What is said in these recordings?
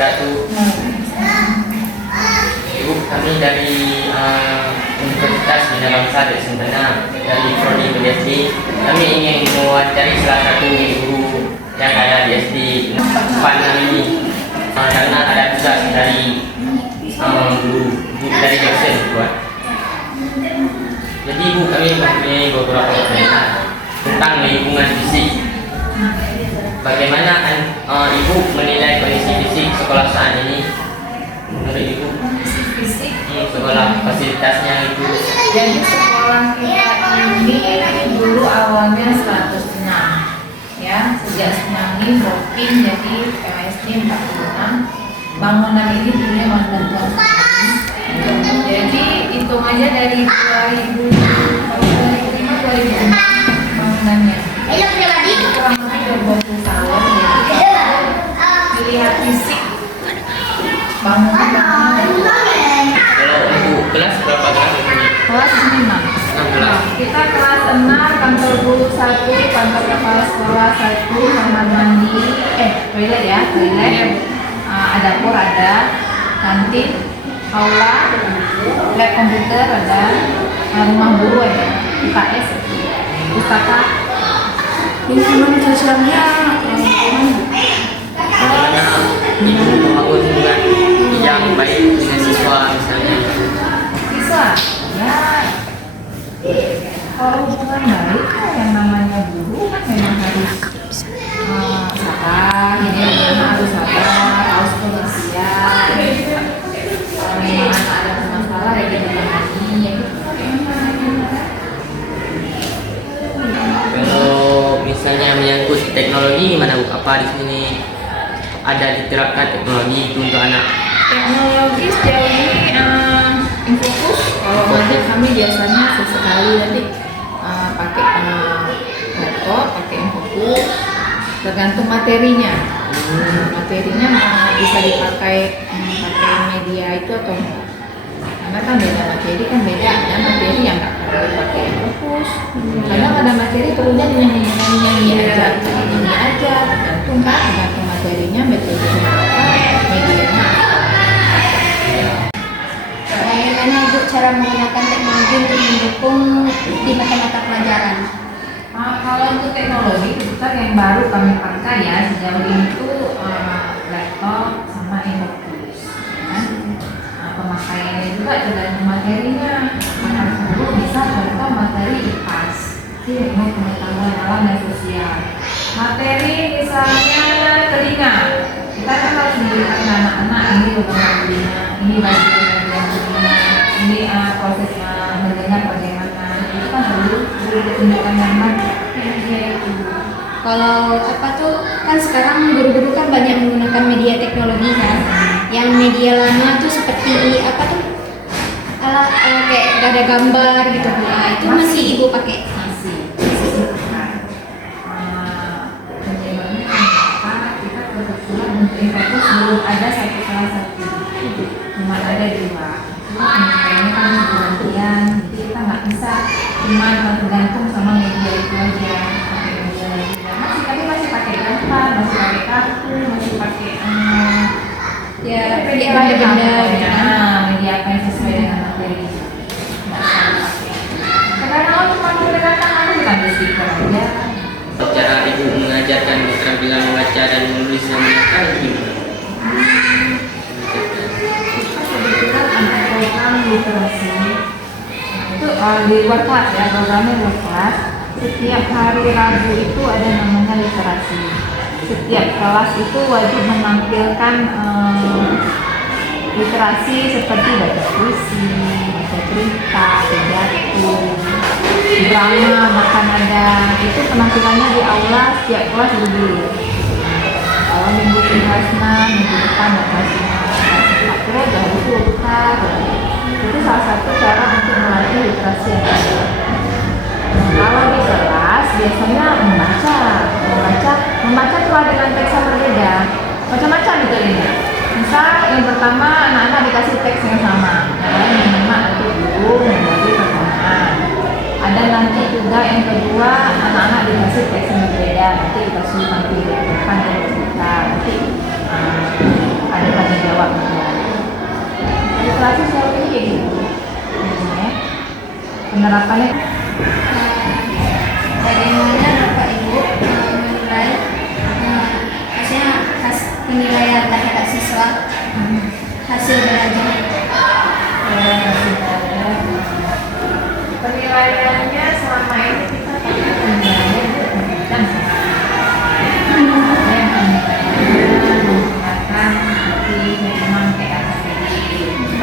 wabarakatuh. Ibu, kami dari Universitas Bina Bangsa dari Sentana, dari Prodi SD. Kami ingin mewawancari salah satu guru yang ada di SD Panang ini, karena ada tugas dari guru dari dosen buat. Jadi Ibu, kami mempunyai beberapa pertanyaan tentang lingkungan fisik. Bagaimana Ibu menilai kondisi fisik sekolah saat ini? Menurut Ibu? Fisik sekolah fasilitasnya itu. jadi sekolah kita ini dulu awalnya 106 ya, sejak tsunami blocking jadi PASD 46. Bangunan ini punya bangunan tahun 19. Jadi hitung aja dari 2000 kalau 2005 2006 bangunannya kurang lebih 20 tahun. Jadi dilihat fisik bangunan Kalau untuk kelas berapa kelas itu? kelas 6. Kita kelas 6, kantor guru 1, kantor kepala sekolah 1, kamar mandi, toilet ya, toilet. Ada dapur ada, kantin, aula, lab komputer ada, rumah guru ada, IPS, pustaka. Lingkungan sosialnya Bagaimana Ibu membangun hubungan yang baik dengan siswa misalnya? bisa ya, kalau hubungan baik kan yang namanya guru kan memang harus sabar, jadi harus sabar, harus pengertian. Kalau memang ada masalah ya kita tangani. Kalau misalnya menyangkut teknologi gimana Bu? Apa di sini ada diterapkan teknologi itu untuk anak? Teknologi sejauh ini Infokus. Kalau ngajar kami biasanya sesekali nanti pakai laptop, pakai Infokus, tergantung materinya. Materinya bisa dipakai pakai media itu atau enggak? Karena kan beda materi kan beda ya, materi yang nggak perlu pakai Infokus. Kadang ada materi perlunya nyanyi aja, ini aja, tergantung kan, tergantung materinya, metodenya apa, medianya apa. Bagaimana Ibu cara menggunakan teknologi untuk mendukung di mata-mata pelajaran? Kalau untuk teknologi kebetulan yang baru kami pakai ya sejauh ini tuh laptop sama Infokus. Ya. Pemakaiannya juga tergantung materinya. Maka guru bisa contoh materi IPAS, ilmu pengetahuan alam dan sosial. Materi misalnya telinga, kita kan harus memberikan anak-anak ini bagaimana telinga, ini bagian-bagian telinga, ini proses mendengar bagaimana. Itu kan perlu ditunjukkan yang mana. Kalau apa tuh kan sekarang guru-guru kan banyak menggunakan media teknologi kan. Yang media lama tuh seperti apa tuh kayak ada gambar gitu Bu. Itu masih Ibu pakai? Masih. Penyebarannya apa? Kita kebetulan untuk Infokus belum ada satu salah satu, cuma ada 2. Penyebarannya kan bergantian, jadi kita nggak bisa cuma tergantung sama media itu aja. Pakai media lagi. Masih tapi masih pakai gambar, masih pakai kartu, masih pakai Ya, media benda-benda gitu. media apa yang sesuai dengan materi. Nggak selalu pakai. Kadang-kadang cuma mendengarkan aku bukan di speaker aja. Cara Ibu mengajarkan keterampilan membaca dan menulis yang menyenangkan gimana? Kebetulan ada program literasi itu di luar kelas ya, programnya luar kelas. Setiap hari Rabu itu ada namanya literasi. Setiap kelas itu wajib menampilkan literasi seperti baca puisi, baca cerita, pidato, drama, bahkan ada itu penampilannya di aula setiap kelas berbeda. Kalau minggu Hasna, minggu depan ada kelas 4 jadi itu besar. Itu salah satu cara untuk melatih literasi yang ada. Kalau di kelas biasanya membaca telah dengan teks yang berbeda, macam-macam gitu ini. Misal yang pertama anak-anak dikasih teks yang sama, yang lain menyimak atau guru memberi pertanyaan. Ada nanti juga yang kedua anak-anak dikasih teks yang berbeda, nanti dikasih nanti depan dan kita nanti ada kelasnya selalu ini kayak gitu. Ya. Penerapannya Bagaimana Bapak Ibu menilai maksudnya penilaian terhadap siswa hasil belajar? Penilaiannya selama ini kita pakai penilaian dan menggunakan seperti memang kayak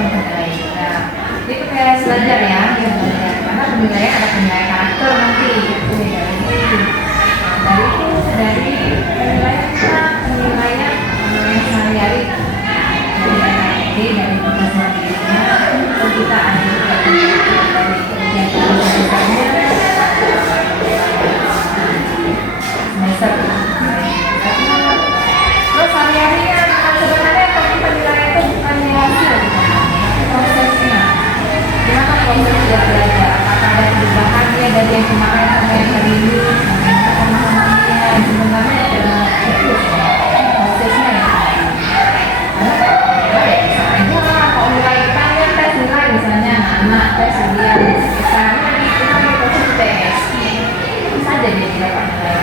penilaian juga. Itu kayak belajar ya, dia belajar. Karena penilaian ada penilaian karakter nanti. Dari penilaian kita, penilaian sehari-hari dari tugas materinya, kita ada juga dari semester. Terus hari-hari sebenarnya penilaian itu bukannya hasil, prosesnya. Gimana proses dia belajar? Apakah ada perubahan dia dari yang kemarin sampai yang hari ini? Pemahamannya sebenarnya itu prosesnya ya. Kalau mulai kalian tes nilai misalnya anak tes ujian sekarang kita mau proses tes saja dia dapat nilai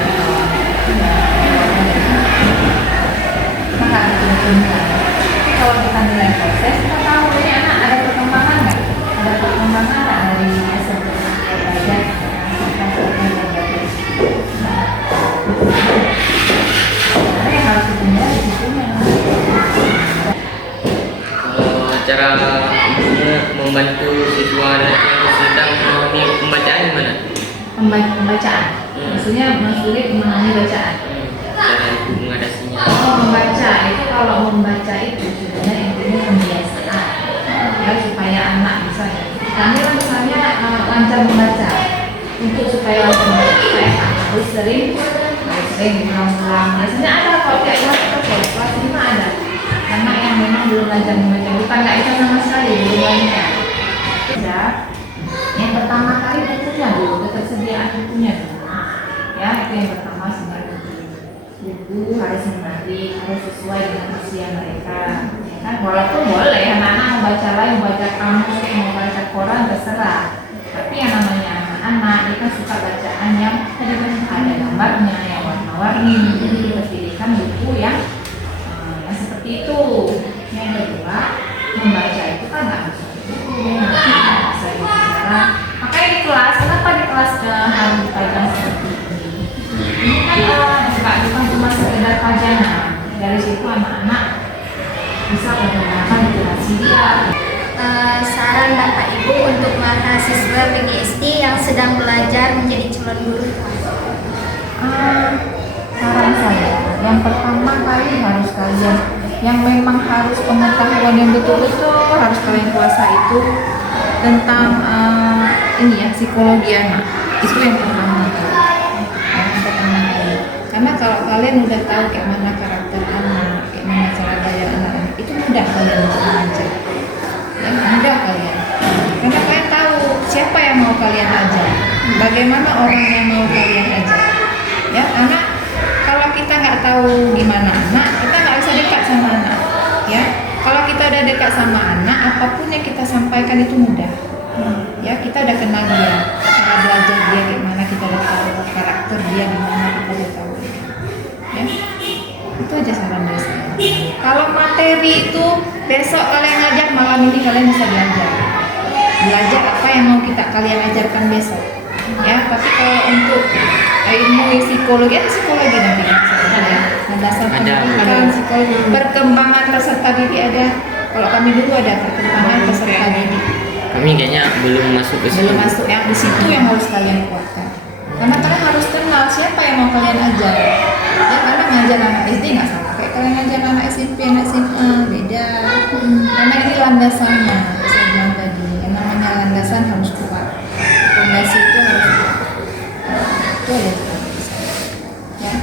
nggak betul-betul nilai. Tapi kalau kita nilai proses kita tahu ini anak ada perkembangan nggak, ada perkembangan nggak dari hasil belajar yang harus ditinjau di situ Cara membantu siswa yang sedang memahami pembacaan gimana? Pembacaan, maksudnya sulit memahami bacaan. Cara itu mengatasinya. Membaca itu kalau membaca itu sebenarnya intinya pembiasaan ya supaya anak bisa kami kan misalnya lancar membaca untuk supaya lancar membaca supaya harus sering diulang-ulang. Biasanya ada kalau kayak kelas 5 ada anak yang memang belum lancar membaca, bukan nggak bisa sama sekali, belum lancar. Ya, yang pertama kali bukunya dulu, ketersediaan bukunya dulu. Ya, itu yang pertama sebenarnya. Buku harus menarik, harus sesuai dengan usia mereka. Ya kan, walaupun boleh anak-anak membaca lain, membaca kamus, membaca koran terserah. Tapi yang namanya anak-anak, dia kan suka bacaan yang ada gambarnya, yang warna-warni. Jadi kita pilihkan buku yang seperti itu. Yang kedua, membaca itu kan nggak bisa bisa bicara. Makanya di kelas, kenapa di kelas harus dipajang seperti ini? Ini kan bukan cuma sekedar pajangan. Dari situ anak-anak bisa menggunakan literasi dia. Saran Bapak Ibu untuk mahasiswa PGSD yang sedang belajar menjadi calon guru. Saran saya, yang pertama kali harus kalian yang memang harus pengetahuan yang betul-betul harus kalian kuasai itu tentang ini ya psikologi anak. Itu yang pertama. Karena kalau kalian udah tahu kayak mana karakter anak, kayak mana cara belajar anak, itu mudah kalian untuk belajar. Ya, mudah kalian. Karena kalian tahu siapa yang mau kalian ajar, bagaimana orang yang mau kalian ajar. Ya, karena kalau kita nggak tahu gimana anak, kita nggak bisa dekat sama anak. Ya, kalau kita udah dekat sama anak, apapun yang kita sampaikan itu mudah. Ya, kita udah kenal dia, cara belajar dia gimana, kita udah tahu karakter dia gimana, kita udah tahu. Ya, itu aja saran dari saya. Kalau materi itu besok kalian ngajar, malam ini kalian bisa belajar apa yang mau kalian ajarkan besok. Ya, tapi kalau untuk ilmu psikologi nanti ya. Landasan pendidikan, psikologi, perkembangan peserta didik ada. Kalau kami dulu ada perkembangan peserta didik. Kami kayaknya belum masuk ke situ. Belum masuk, yang di situ yang harus kalian kuatkan. Karena kalian harus kenal siapa yang mau kalian ajar. Ya, karena ngajar anak SD nggak sama kayak kalian ngajar anak SMP, anak SMA, beda. Karena ini landasannya, saya bilang tadi. Yang namanya landasan harus kuat. Fondasi itu harus kuat. Itu aja. Ya.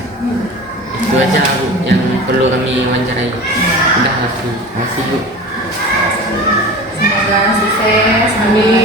Itu aja Bu yang perlu kami wawancarai. Udah makasih Bu. Semoga sukses. Amin.